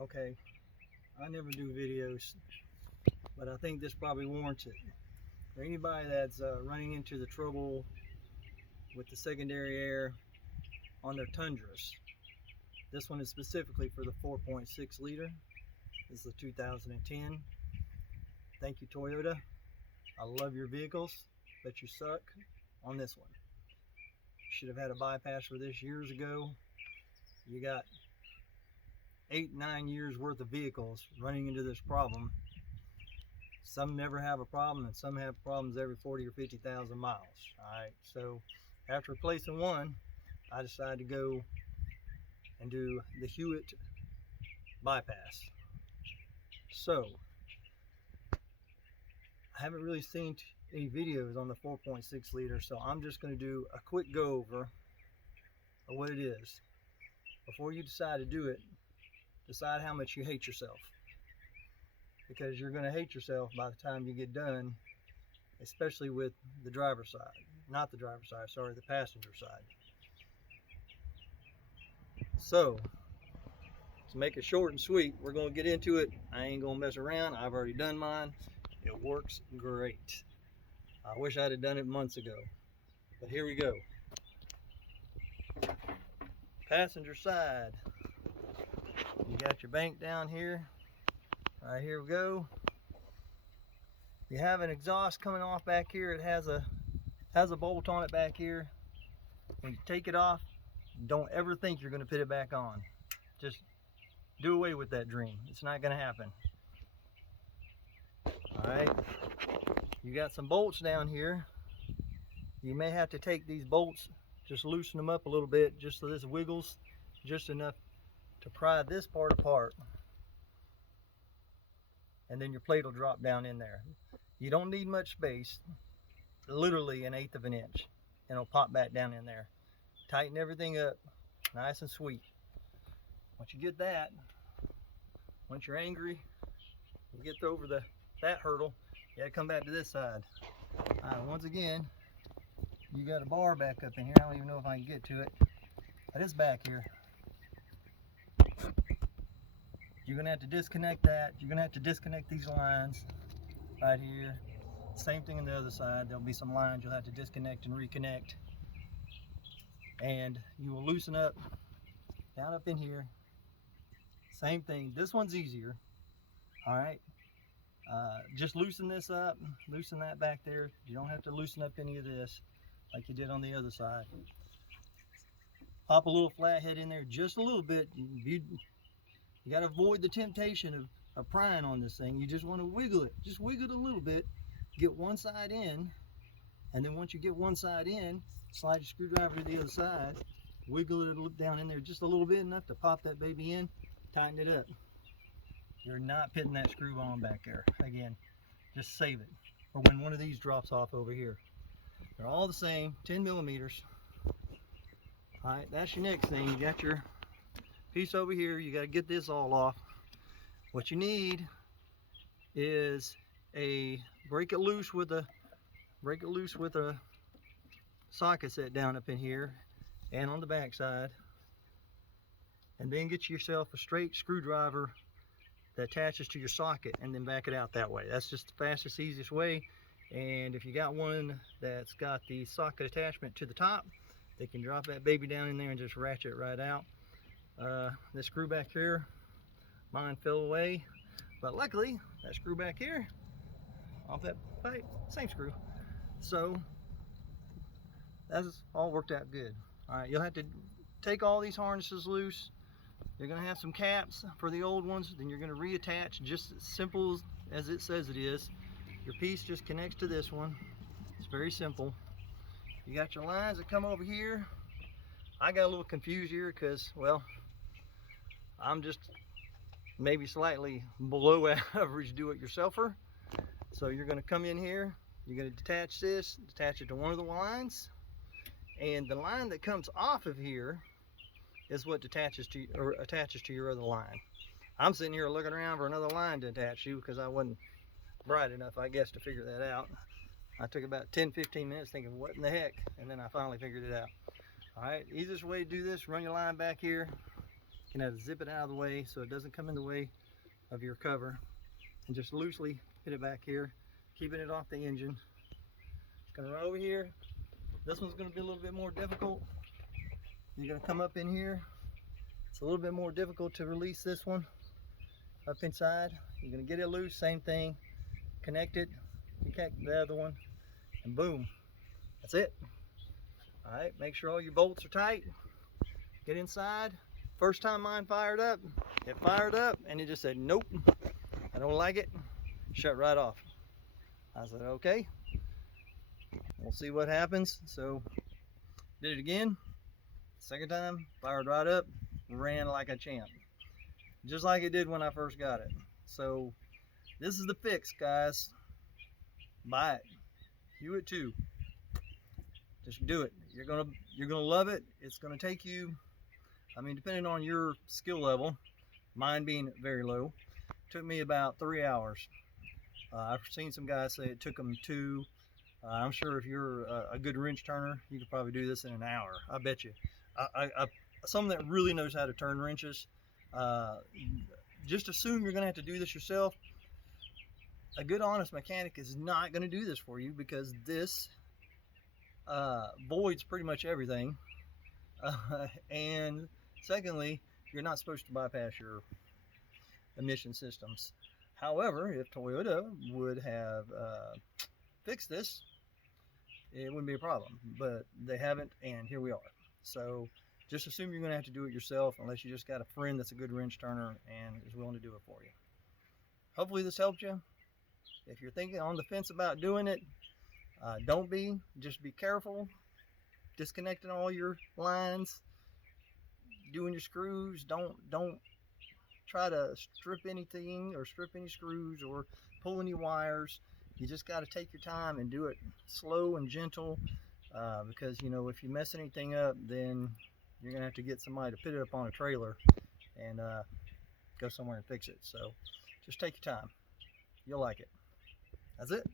Okay, I never do videos, but I think this probably warrants it. For anybody that's running into the trouble with the secondary air on their Tundras, this one is specifically for the 4.6 liter. This is the 2010. Thank you, Toyota. I love your vehicles, but you suck on this one. Should have had a bypass for this years ago. You got 8-9 years worth of vehicles running into this problem. Some never have a problem, and some have problems every 40 or 50,000 miles. All right, so after replacing one, I decided to go and do the Hewitt bypass. So I haven't really seen any videos on the 4.6 liter, so I'm just going to do a quick go over of what it is. Before you decide to do it, decide how much you hate yourself, because you're going to hate yourself by the time you get done, especially with the driver's side. Not the driver's side, sorry, the passenger side. So, to make it short and sweet, we're going to get into it. I ain't going to mess around. I've already done mine. It works great. I wish I'd have done it months ago, but here we go. Passenger side. You got your bank down here. All right, here we go. You have an exhaust coming off back here. It has a bolt on it back here. When you take it off, don't ever think you're going to put it back on. Just do away with that dream. It's not going to happen. All right. You got some bolts down here. You may have to take these bolts, just loosen them up a little bit, just so this wiggles just enough to pry this part apart, and then your plate will drop down in there. You don't need much space, literally 1/8 of an inch, and it'll pop back down in there. Tighten everything up nice and sweet. Once you get that, once you're angry, you get over that hurdle, you gotta come back to this side. All right, once again, you got a bar back up in here. I don't even know if I can get to it, but it's back here. You're gonna have to disconnect that. You're gonna have to disconnect these lines right here. Same thing on the other side. There'll be some lines you'll have to disconnect and reconnect. And you will loosen up down up in here. Same thing. This one's easier. All right. Just loosen this up. Loosen that back there. You don't have to loosen up any of this like you did on the other side. Pop a little flathead in there just a little bit. You got to avoid the temptation of prying on this thing. You just want to wiggle it. Just wiggle it a little bit. Get one side in, and then once you get one side in, slide your screwdriver to the other side. Wiggle it down in there just a little bit, enough to pop that baby in. Tighten it up. You're not putting that screw on back there. Again, just save it for when one of these drops off over here. They're all the same, 10 millimeters. All right, that's your next thing. You got your piece over here. You got to get this all off. What you need is a break it loose with a socket set down up in here and on the back side, and then get yourself a straight screwdriver that attaches to your socket, and then back it out that way. That's just the fastest, easiest way. And if you got one that's got the socket attachment to the top, they can drop that baby down in there and just ratchet it right out. This screw back here, mine fell away, but luckily that screw back here off that pipe, same screw. So that's all worked out good. All right, you'll have to take all these harnesses loose. You're going to have some caps for the old ones. Then you're going to reattach, just as simple as it says it is. Your piece just connects to this one. It's very simple. You got your lines that come over here. I got a little confused here because, well, I'm just maybe slightly below average do-it-yourselfer. So you're going to come in here. You're going to detach this, attach it to one of the lines, and the line that comes off of here is what attaches to your other line. I'm sitting here looking around for another line to attach to because I wasn't bright enough, I guess, to figure that out. I took about 10-15 minutes thinking, what in the heck? And then I finally figured it out. All right, easiest way to do this, run your line back here, You can have to zip it out of the way so it doesn't come in the way of your cover, and just loosely hit it back here, keeping it off the engine. It's gonna run over here. This one's gonna be a little bit more difficult. You're gonna come up in here. It's a little bit more difficult to release this one up inside. You're gonna get it loose, same thing. Connect it, connect the other one, and boom, that's it. All right, make sure all your bolts are tight. Get inside. First time mine fired up, it fired up and it just said, nope, I don't like it. Shut right off. I said, okay, we'll see what happens. So did it again. Second time, fired right up, ran like a champ, just like it did when I first got it. So this is the fix, guys. Buy it. Hewitt 2. Just do it. You're gonna love it. It's gonna take you, I mean, depending on your skill level, mine being very low, took me about 3 hours. I've seen some guys say it took them 2. I'm sure if you're a good wrench turner, you could probably do this in an hour. I bet you. Someone that really knows how to turn wrenches, just assume you're gonna have to do this yourself. A good honest mechanic is not going to do this for you, because this voids pretty much everything, and secondly, you're not supposed to bypass your emission systems. However, if Toyota would have fixed this, it wouldn't be a problem, but they haven't, and here we are. So just assume you're going to have to do it yourself, unless you just got a friend that's a good wrench turner and is willing to do it for you. Hopefully this helped you. If you're thinking on the fence about doing it, don't be. Just be careful. Disconnecting all your lines, doing your screws. Don't try to strip anything or strip any screws or pull any wires. You just got to take your time and do it slow and gentle, because you know, if you mess anything up, then you're gonna have to get somebody to put it up on a trailer and go somewhere and fix it. So just take your time. You'll like it. That's it.